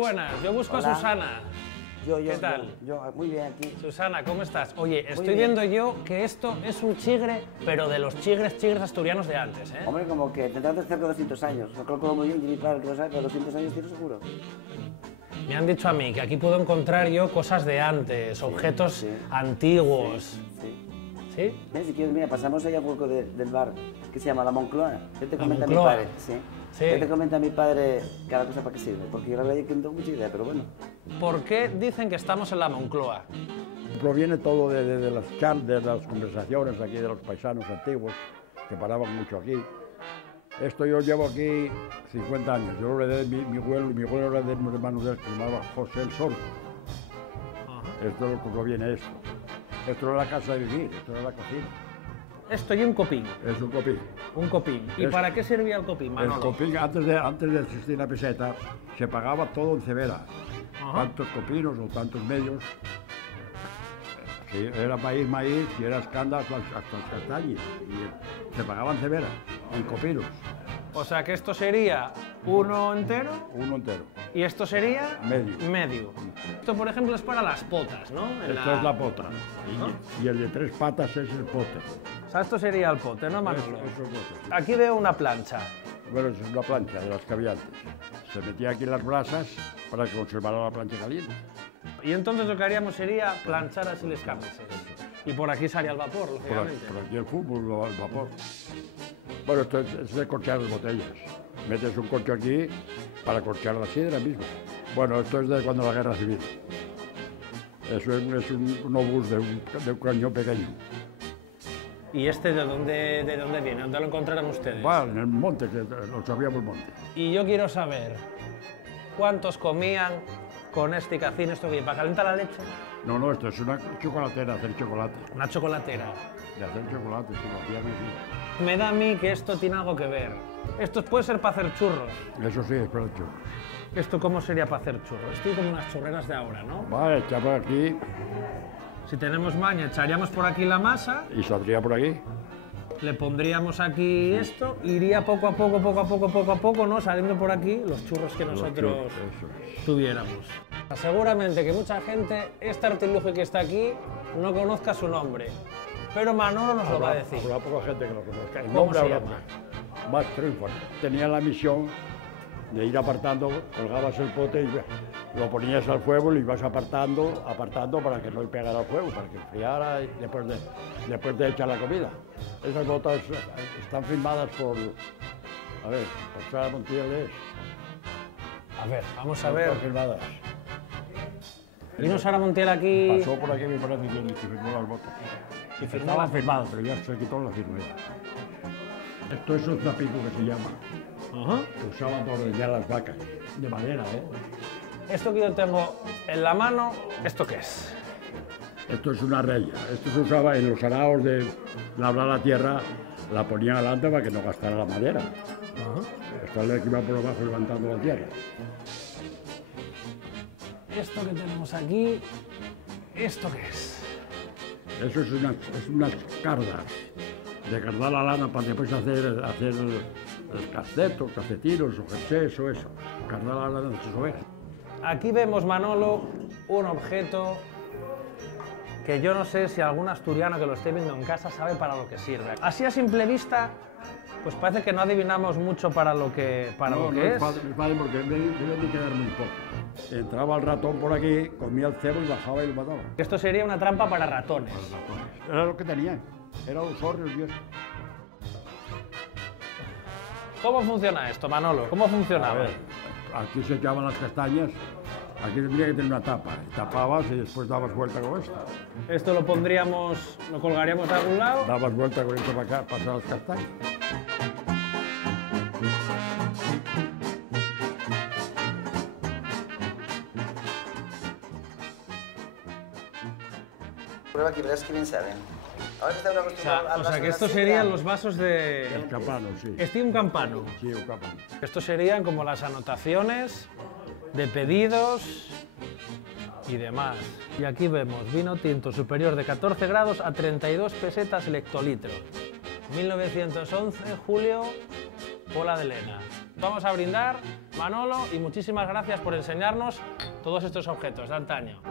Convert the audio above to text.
buenas, yo busco Hola. a Susana. ¿Qué tal? Yo, muy bien aquí. Susana, ¿cómo estás? Oye, estoy bien. viendo yo que esto es un chigre, pero de los chigres asturianos de antes, ¿eh? Hombre, como que tendrá cerca de 200 años. No calculo muy bien, y mi padre que lo sabe, pero 200 años tiro seguro. Me han dicho a mí que aquí puedo encontrar yo cosas de antes, objetos sí. antiguos. Sí. ¿Sí? Mira, si quieres, mira, pasamos ahí al hueco del bar que se llama La Moncloa. ¿Qué te La comenta mi Moncloa. padre? Sí. Sí. ¿Qué te comenta mi padre cada cosa para qué sirve? Porque yo la verdad es que no tengo mucha idea, pero bueno. ¿Por qué dicen que estamos en la Moncloa? Proviene todo de las conversaciones aquí de los paisanos antiguos que paraban mucho aquí. Esto yo llevo aquí 50 años. Yo lo heredé de mi abuelo era de un hermano de él que se llamaba José el Sordo. Esto es lo que proviene esto. Esto no es la casa de vivir, esto no es la cocina. Esto y un copín. Es un copín. Un copín. ¿Y Es- para qué servía el copín, El Manolo? copín, antes de existir la peseta, se pagaba todo en cebera. Ajá. Tantos copinos o tantos medios. Si era maíz, si era escanda, hasta los castaños. Y se pagaban cebera, en copinos, O sea que esto sería uno entero uno entero. y esto sería Medio. medio. Esto, por ejemplo, es para las potas, ¿no? Esto es la potra. Y el de tres patas es el pote. O sea, esto sería el pote, ¿no, Manolo? Eso es pote. Aquí veo una plancha. Bueno, eso es una plancha de las que había antes. Se metía aquí en las brasas para que conservara la plancha caliente. Y entonces lo que haríamos sería planchar así las camisas. Y por aquí salía el vapor, Por lógicamente. aquí el fútbol, el vapor. Bueno, esto es de corchar las botellas. Metes un corcho aquí para corchar la sidra mismo. Bueno, esto es de cuando la guerra civil. Eso es un obús de un cañón pequeño. ¿Y este de dónde viene? ¿Dónde lo encontraron ustedes? Va, en el monte, que lo sabíamos el monte. Y yo quiero saber, ¿cuántos comían con este cacín, esto que para calentar la leche? No, esto es una chocolatera, hacer chocolate. Una chocolatera. De hacer chocolate, si lo hacían así. Me da a mí que esto tiene algo que ver. Esto puede ser para hacer churros. Eso sí, es para el churro. ¿Esto cómo sería para hacer churros? Estoy como unas churreras de ahora, ¿no? Va, echamos aquí Si tenemos maña, echaríamos por aquí la masa, y saldría por aquí. le pondríamos aquí esto, iría poco a poco, ¿no? Saliendo por aquí los churros que nosotros Eso es. tuviéramos. Seguramente que mucha gente, este artilugio que está aquí, no conozca su nombre. Pero Manolo nos lo va a decir. Habrá poca gente que lo conozca. El ¿Cómo nombre se habrá llama? más triunfos. Tenía la misión de ir apartando, colgabas el pote y lo ponías al fuego y lo ibas apartando para que no le pegara al fuego, para que enfriara y después de echar la comida. Esas botas están firmadas por, a ver, por Sara Montiel. A ver, vamos a ver. Están firmadas. Vino Sara Montiel aquí. Pasó por aquí, me parece que firmó las botas. Y firmó Estaban las- firmadas, pero ya se quitó la firma. Esto es un zapico que se llama, Ajá. que usaban para ordeñar las vacas, de madera, ¿eh? Esto que yo tengo en la mano, ¿esto qué es? Esto es una rella. Esto se usaba en los araos de labrar la tierra, la ponían adelante para que no gastara la madera. Esto es el que iba por abajo levantando la tierra. Esto que tenemos aquí, ¿esto qué es? Eso es unas cardas, de cardar la lana para después hacer el casteto, calcetines o jerseys o eso. Cardar la lana de sus ovejas. Aquí vemos, Manolo, un objeto que yo no sé si algún asturiano que lo esté viendo en casa sabe para lo que sirve. Así a simple vista, pues parece que no adivinamos mucho para lo que es. Es fácil porque debe de quedar muy poco. Entraba el ratón por aquí, comía el cebo y bajaba y lo mataba. Esto sería una trampa para ratones. Era lo que tenían, eran los hórreos y eso. ¿Cómo funciona esto, Manolo? ¿Cómo A funcionaba? ver, aquí se echaban las castañas, aquí tendría que tener una tapa. Tapabas y después dabas vuelta con esto. Esto lo pondríamos, lo colgaríamos de algún lado. Dabas vuelta con esto para acá, pasar las castañas. Prueba que verás que bien saben. Ahora que está una O sea que estos serían los vasos El de... campano, sí. Este un campano. Sí, un campano. Estos serían como las anotaciones de pedidos y demás. Y aquí vemos vino tinto superior de 14 grados a 32 pesetas el hectolitro. 1911, julio Pola de Lena. Vamos a brindar, Manolo, y muchísimas gracias por enseñarnos todos estos objetos de antaño.